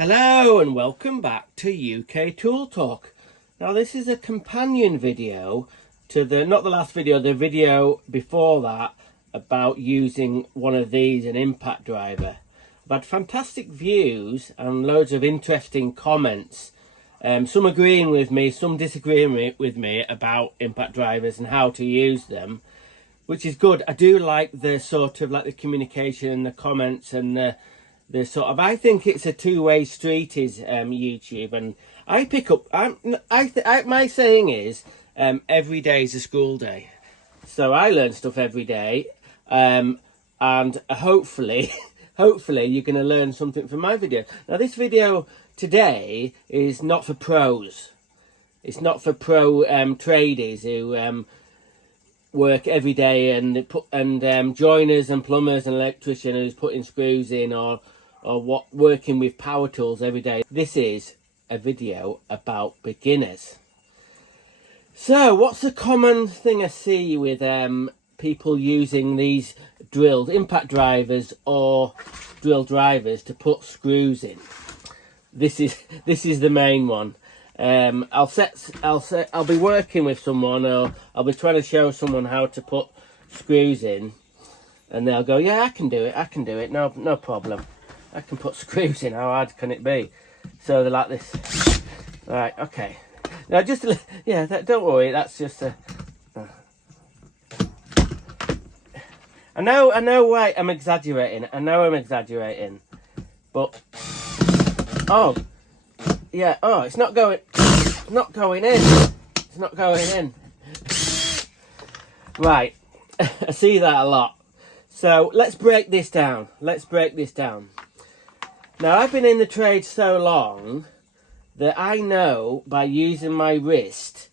Hello and welcome back to UK Tool Talk. Now this is a companion video to not the last video, the video before that about using one of these, an impact driver. I've had fantastic views and loads of interesting comments. Some agreeing with me, some disagreeing with me about impact drivers and how to use them, which is good. I do like the sort of like the communication and the comments and the sort of, I think it's a two-way street is YouTube, and I pick up, my saying is every day is a school day, so I learn stuff every day, and hopefully you're going to learn something from my video. Now this video today is not for pros, it's not for pro traders who work every day and joiners and plumbers and electricians who's putting screws in or working with power tools every day. This is a video about beginners. So what's the common thing I see with people using these impact drivers or drill drivers to put screws in? This is the main one. I'll be working with someone, or I'll be trying to show someone how to put screws in, and they'll go, yeah, I can do it, no problem. I can put screws in, how hard can it be? So they're like this. Right, okay. Now just, yeah, don't worry, that's just a... I know why I'm exaggerating. But... Oh. Yeah, oh, it's not going in. Right. I see that a lot. So let's break this down. Now, I've been in the trade so long that I know by using my wrist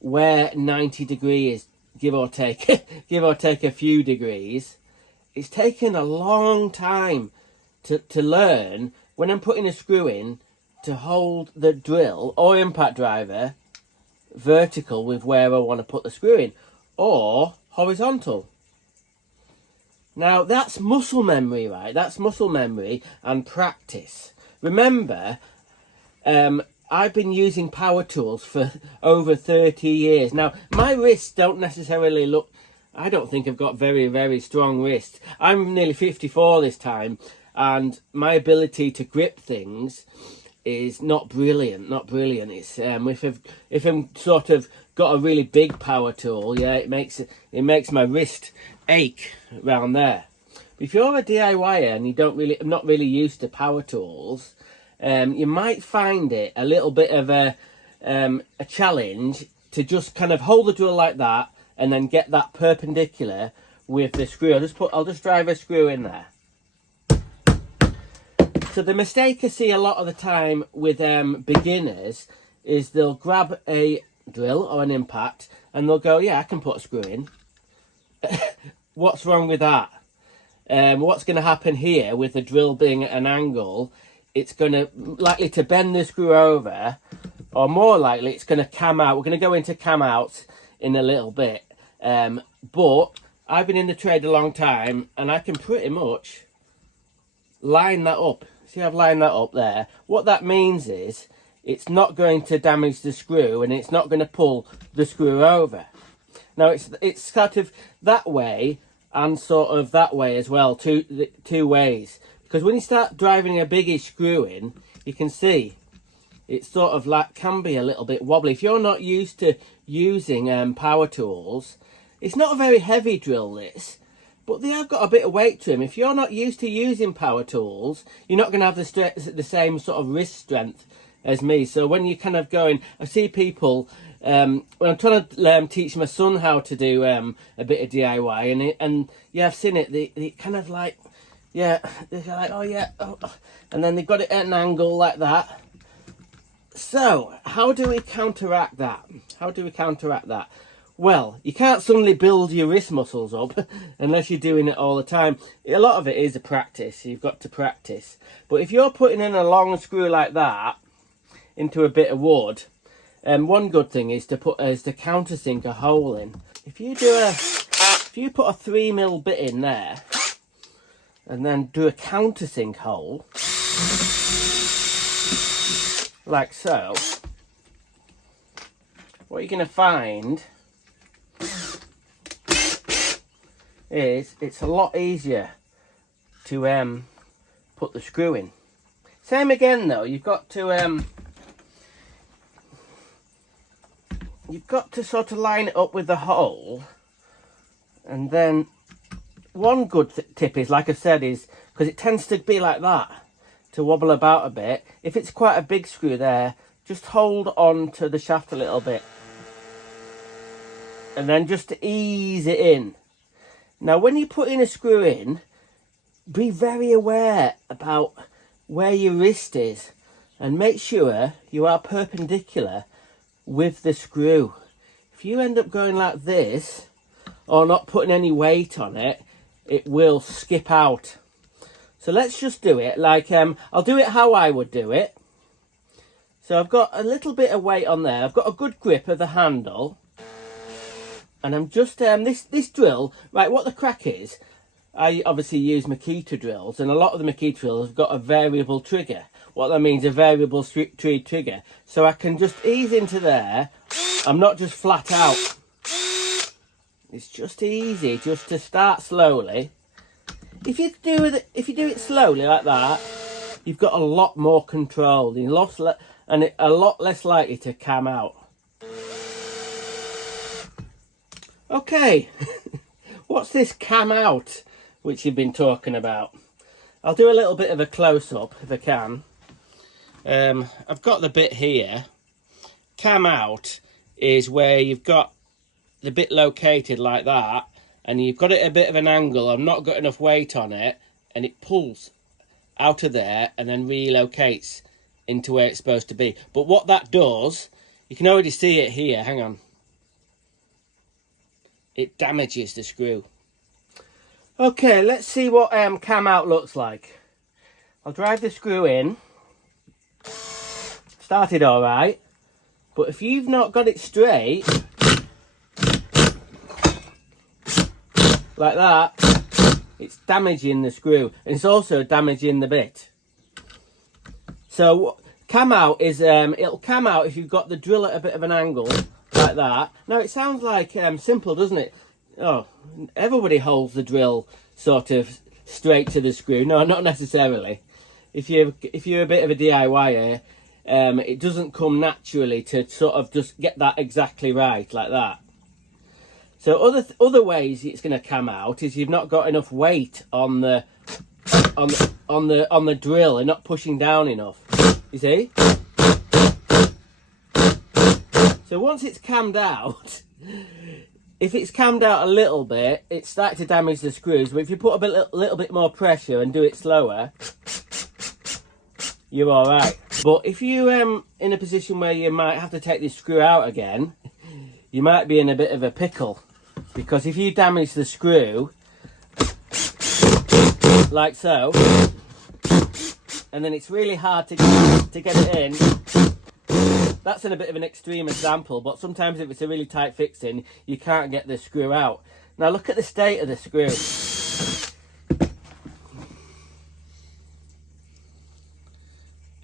where 90 degrees is, give or take a few degrees. It's taken a long time to learn when I'm putting a screw in to hold the drill or impact driver vertical with where I want to put the screw in, or horizontal. Now that's muscle memory, right? That's muscle memory and practice. Remember, I've been using power tools for over 30 years. Now, my wrists don't necessarily look... I don't think I've got very, very strong wrists. I'm nearly 54 this time, and my ability to grip things is not brilliant. It's if I'm sort of got a really big power tool, yeah, it makes my wrist ache around there. But if you're a DIYer and I'm not really used to power tools, you might find it a little bit of a challenge to just kind of hold the drill like that and then get that perpendicular with the screw. I'll just drive a screw in there. So the mistake I see a lot of the time with beginners is they'll grab a drill or an impact and they'll go, yeah, I can put a screw in. What's wrong with that? What's going to happen here with the drill being at an angle? It's likely to bend the screw over, or more likely it's going to cam out. We're going to go into cam out in a little bit. But I've been in the trade a long time and I can pretty much line that up. See, I've lined that up there. What that means is it's not going to damage the screw and it's not going to pull the screw over. Now it's sort of that way and sort of that way as well, two ways. Because when you start driving a biggish screw in, you can see it's sort of like can be a little bit wobbly. If you're not used to using power tools, it's not a very heavy drill, this, but they have got a bit of weight to them. If you're not used to using power tools, you're not going to have the same sort of wrist strength as me. So when you're kind of going, I see people, when I'm trying to teach my son how to do a bit of DIY, and yeah, I've seen it, they kind of like, yeah, they're like, oh yeah, oh, and then they've got it at an angle like that. So how do we counteract that? Well, you can't suddenly build your wrist muscles up unless you're doing it all the time. A lot of it is a practice. You've got to practice. But if you're putting in a long screw like that into a bit of wood, one good thing is to countersink a hole in. If you put a 3mm bit in there and then do a countersink hole, like so, what you're going to find is it's a lot easier to put the screw in. Same again though, you've got to sort of line it up with the hole. And then one good tip is, like I said, is because it tends to be like that, to wobble about a bit. If it's quite a big screw there, just hold on to the shaft a little bit. And then just to ease it in. Now when you put in a screw in, be very aware about where your wrist is. And make sure you are perpendicular with the screw. If you end up going like this, or not putting any weight on it, it will skip out. So let's just do it like, I'll do it how I would do it. So I've got a little bit of weight on there. I've got a good grip of the handle. And I'm just, this drill, right, what the crack is, I obviously use Makita drills, and a lot of the Makita drills have got a variable trigger. What that means, a variable trigger. So I can just ease into there. I'm not just flat out. It's just easy, just to start slowly. If you do it slowly like that, you've got a lot more control and a lot less likely to cam out. Okay, what's this cam out which you've been talking about? I'll do a little bit of a close-up if I can. I've got the bit here. Cam out is where you've got the bit located like that, and you've got it at a bit of an angle. I've not got enough weight on it, and it pulls out of there and then relocates into where it's supposed to be. But what that does, you can already see it here, hang on. It damages the screw. Okay, let's see what cam out looks like. I'll drive the screw in. Started all right, but if you've not got it straight, like that, it's damaging the screw, and it's also damaging the bit. So cam out is, it'll cam out if you've got the drill at a bit of an angle, like that. Now it sounds like simple, doesn't it? Oh, everybody holds the drill sort of straight to the screw. No, not necessarily. If you're a bit of a DIYer, it doesn't come naturally to sort of just get that exactly right, like that. So other ways it's going to cam out is you've not got enough weight on the drill and not pushing down enough. You see? So once it's cammed out, if it's cammed out a little bit, it's starting to damage the screws. But if you put a little bit more pressure and do it slower, you're all right. But if you're in a position where you might have to take this screw out again, you might be in a bit of a pickle. Because if you damage the screw, like so, and then it's really hard to get it in, that's in a bit of an extreme example, but sometimes if it's a really tight fixing, you can't get the screw out. Now look at the state of the screw.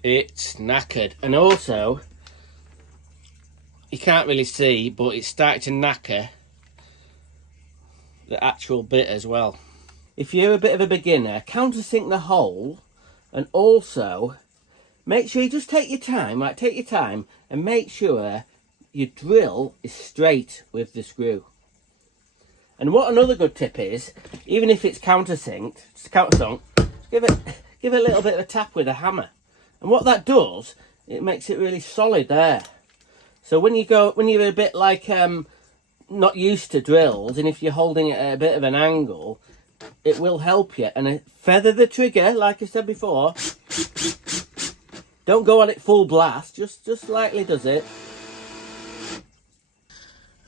It's knackered, and also, you can't really see, but it's starting to knacker the actual bit as well. If you're a bit of a beginner, countersink the hole, and also make sure you just take your time, right? Take your time and make sure your drill is straight with the screw. And what another good tip is, even if it's countersunk, give it a little bit of a tap with a hammer. And what that does, it makes it really solid there. So when you're a bit like not used to drills, and if you're holding it at a bit of an angle, it will help you. And feather the trigger, like I said before. Don't go on it full blast, just lightly does it.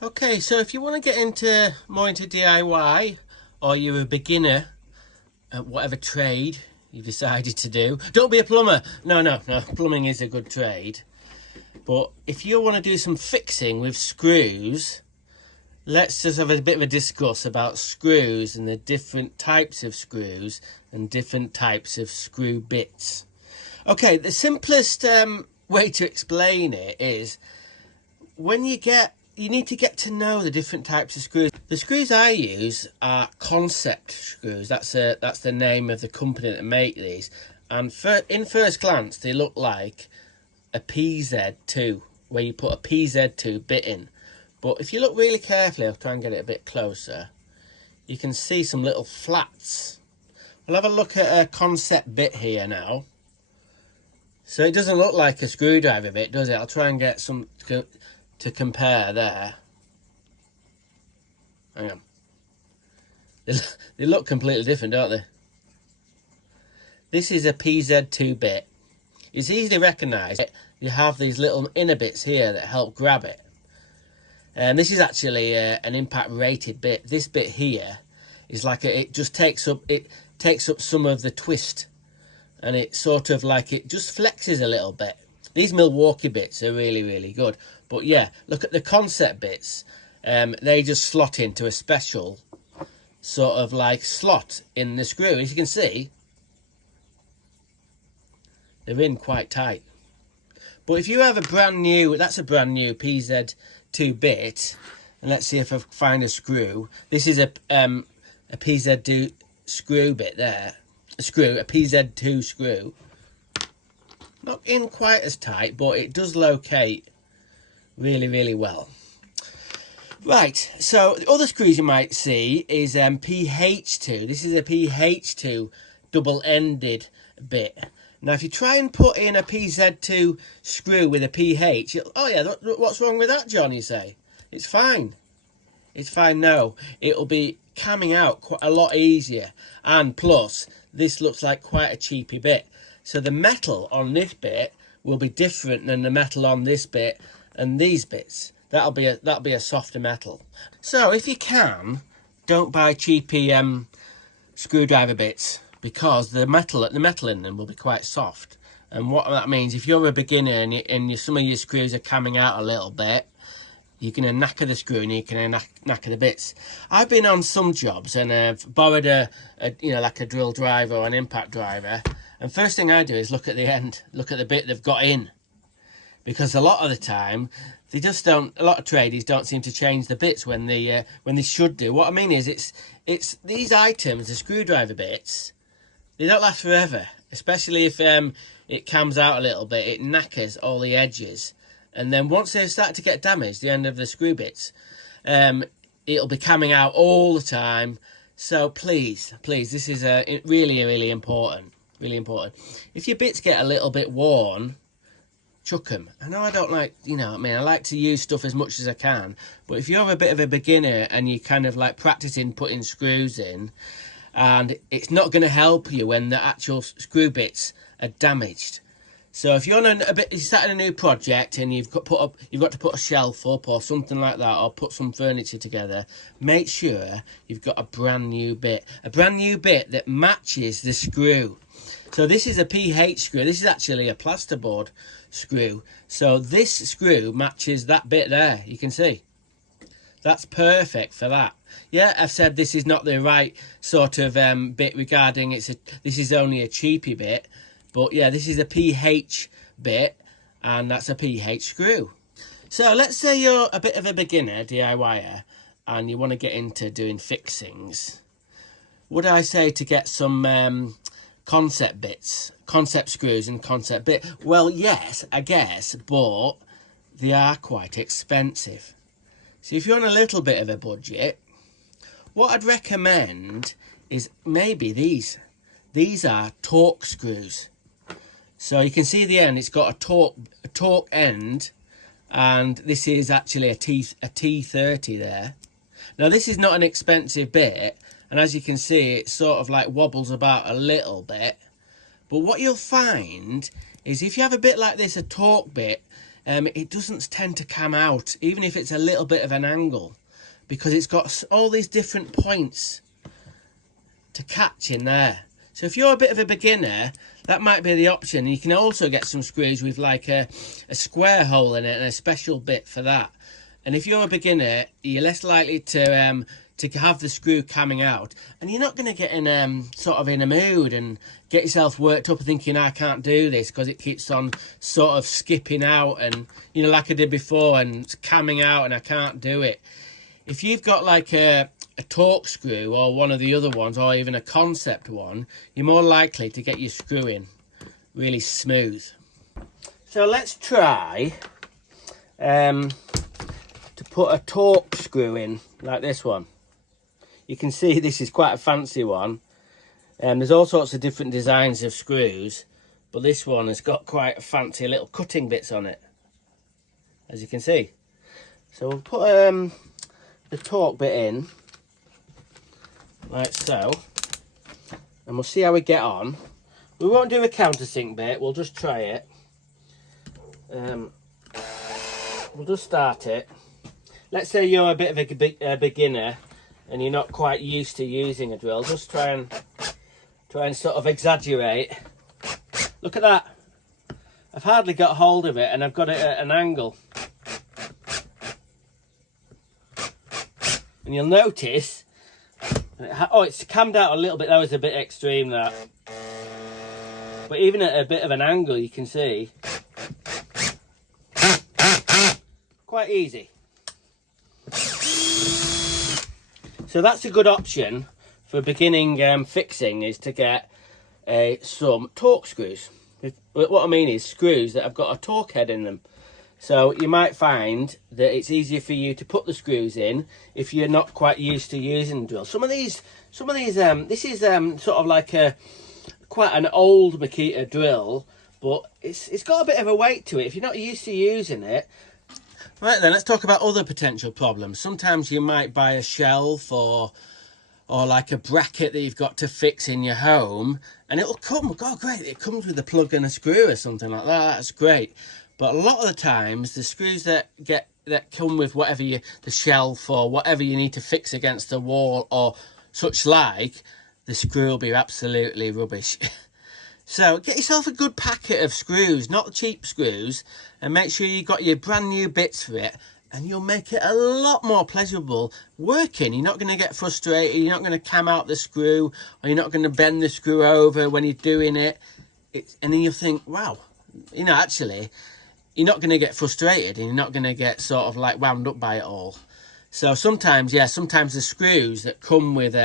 Okay, so if you want to get more into DIY, or you're a beginner at whatever trade you decided to do, don't be a plumber. No, plumbing is a good trade. But if you want to do some fixing with screws, let's just have a bit of a discuss about screws and the different types of screws and different types of screw bits. Okay, the simplest way to explain it is when you need to get to know the different types of screws. The screws I use are concept screws. That's the name of the company that make these. And in first glance, they look like a PZ2, where you put a PZ2 bit in. But if you look really carefully, I'll try and get it a bit closer, you can see some little flats. We'll have a look at a concept bit here now. So it doesn't look like a screwdriver bit, does it? I'll try and get some to compare there. Hang on. They look completely different, don't they? This is a PZ2 bit. It's easy to recognise it. You have these little inner bits here that help grab it. And this is actually an impact rated bit. This bit here is like it just takes up some of the twist, and it sort of like it just flexes a little bit. These Milwaukee bits are really, really good. But yeah, look at the concept bits. They just slot into a special sort of like slot in the screw. As you can see, they're in quite tight. But if you have a brand new, that's a brand new PZ2 bit, and let's see if I find a screw. This is a PZ2 screw bit there. A PZ2 screw. Not in quite as tight, but it does locate really, really well. Right, so the other screws you might see is PH2. This is a PH2 double-ended bit. Now, if you try and put in a PZ2 screw with a PH, oh yeah, what's wrong with that, John, you say? It's fine. It's fine, no. It'll be coming out quite a lot easier. And plus, this looks like quite a cheapy bit. So the metal on this bit will be different than the metal on this bit and these bits. That'll be a softer metal. So if you can, don't buy cheapy screwdriver bits, because the metal in them will be quite soft. And what that means, if you're a beginner and some of your screws are coming out a little bit, you're going to knacker the screw and you're going to knacker the bits. I've been on some jobs and I've borrowed like a drill driver or an impact driver, and first thing I do is look at the end, look at the bit they've got in, because a lot of the time a lot of tradies don't seem to change the bits when they should do. What I mean is it's these items, the screwdriver bits, they don't last forever, especially if it comes out a little bit. It knackers all the edges, and then once they start to get damaged, the end of the screw bits, it'll be coming out all the time. So please, this is really, really important. Really important. If your bits get a little bit worn, chuck them. I know I don't like, I like to use stuff as much as I can, but if you're a bit of a beginner and you kind of like practicing putting screws in, and it's not going to help you when the actual screw bits are damaged. So if you're on you're starting a new project and you've got to put a shelf up or something like that, or put some furniture together, make sure you've got a brand new bit that matches the screw. So this is a PH screw. This is actually a plasterboard screw. So this screw matches that bit there. You can see. That's perfect for that. Yeah, I've said this is not the right sort of bit regarding this is only a cheapy bit. But yeah, this is a PH bit, and that's a PH screw. So let's say you're a bit of a beginner DIYer and you want to get into doing fixings. Would I say to get some concept bits, concept screws and concept bit? Well, yes, I guess, but they are quite expensive. So if you're on a little bit of a budget, what I'd recommend is maybe these. These are torque screws. So you can see the end, it's got a torque end, and this is actually a T30 there. Now this is not an expensive bit, and as you can see, it sort of like wobbles about a little bit. But what you'll find is if you have a bit like this, a torque bit, it doesn't tend to come out, even if it's a little bit of an angle, because it's got all these different points to catch in there. So if you're a bit of a beginner, that might be the option. You can also get some screws with like a square hole in it and a special bit for that. And if you're a beginner, you're less likely to to have the screw coming out, and you're not going to get in sort of in a mood and get yourself worked up thinking I can't do this because it keeps on sort of skipping out, and you know, like I did before, and it's coming out and I can't do it. If you've got like a torque screw or one of the other ones, or even a concept one, you're more likely to get your screw in really smooth. So let's try to put a torque screw in like this one. You can see this is quite a fancy one. There's all sorts of different designs of screws, but this one has got quite a fancy little cutting bits on it, as you can see. So we'll put the torque bit in like so, and we'll see how we get on. We won't do a countersink bit, we'll just try it. We'll just start it. Let's say you're a bit of a beginner and you're not quite used to using a drill. Just try and sort of exaggerate. Look at that. I've hardly got hold of it and I've got it at an angle. And you'll notice, oh, it's cammed out a little bit. That was a bit extreme, that. But even at a bit of an angle, you can see. Quite easy. So that's a good option for beginning fixing, is to get some torque screws. What I mean is screws that have got a torque head in them. So you might find that it's easier for you to put the screws in if you're not quite used to using the drill. Some of these, this is sort of like quite an old Makita drill, but it's got a bit of a weight to it if you're not used to using it. Right then, let's talk about other potential problems. Sometimes you might buy a shelf or like a bracket that you've got to fix in your home, and it'll come, oh great, it comes with a plug and a screw or something like that. That's great. But a lot of the times, the screws that come with whatever the shelf or whatever you need to fix against the wall or such like, the screw will be absolutely rubbish. So get yourself a good packet of screws, not cheap screws, and make sure you got your brand new bits for it, and you'll make it a lot more pleasurable working. You're not going to get frustrated, you're not going to cam out the screw, or you're not going to bend the screw over when you're doing it. And then you'll think, wow, you know, actually, you're not going to get frustrated and you're not going to get sort of like wound up by it all. So sometimes, yeah, sometimes the screws that come with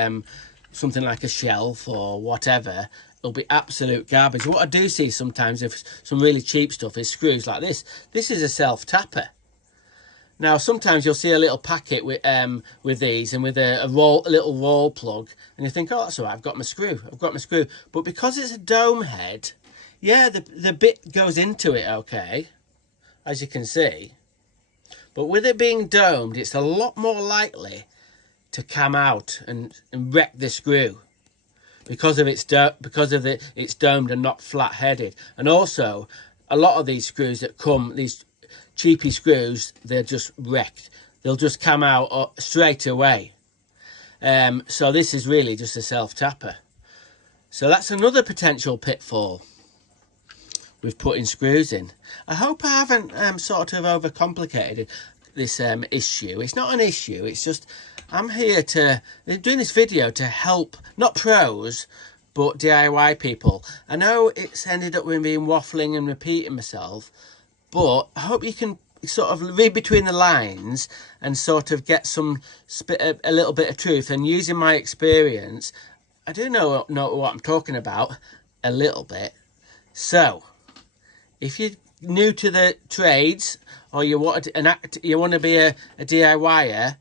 something like a shelf or whatever, it'll be absolute garbage. What I do see sometimes, if some really cheap stuff, is screws like this. This is a self-tapper. Now sometimes you'll see a little packet with these and with a little roll plug, and you think, oh, that's all right, I've got my screw. But because it's a dome head, yeah, the bit goes into it okay, as you can see. But with it being domed, it's a lot more likely to come out and wreck the screw because of it's domed and not flat-headed. And also, a lot of these screws that come, these cheapy screws, they're just wrecked. They'll just come out straight away. So this is really just a self-tapper. So that's another potential pitfall with putting screws in. I hope I haven't sort of overcomplicated this issue. It's not an issue, it's just I'm here to doing this video to help, not pros, but DIY people. I know it's ended up with me being waffling and repeating myself, but I hope you can sort of read between the lines and sort of get a little bit of truth. And using my experience, I do know what I'm talking about a little bit. So if you're new to the trades, or you want to be a DIYer,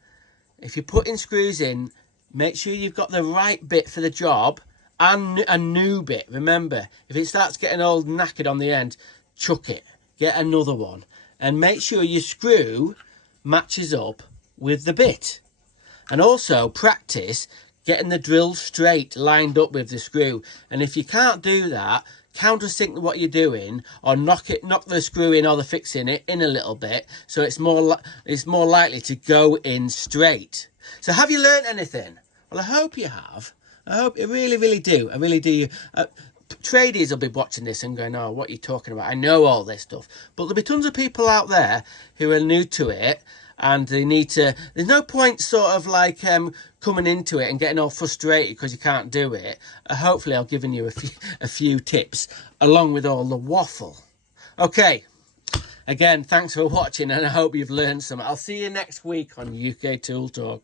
if you're putting screws in, make sure you've got the right bit for the job and a new bit. Remember, if it starts getting old and knackered on the end, chuck it, get another one, and make sure your screw matches up with the bit. And also practice getting the drill straight, lined up with the screw. And if you can't do that, countersink what you're doing, or knock the screw in or the fixing it in a little bit, so it's more likely to go in straight. So have you learned anything? Well, I hope you have. I hope, I really do. I really do. Tradies will be watching this and going, oh, what are you talking about? I know all this stuff. But there'll be tons of people out there who are new to it, and they need to, there's no point sort of like coming into it and getting all frustrated because you can't do it. Hopefully I've given you a few tips along with all the waffle. Okay, again, thanks for watching, and I hope you've learned some. I'll see you next week on UK Tool Talk.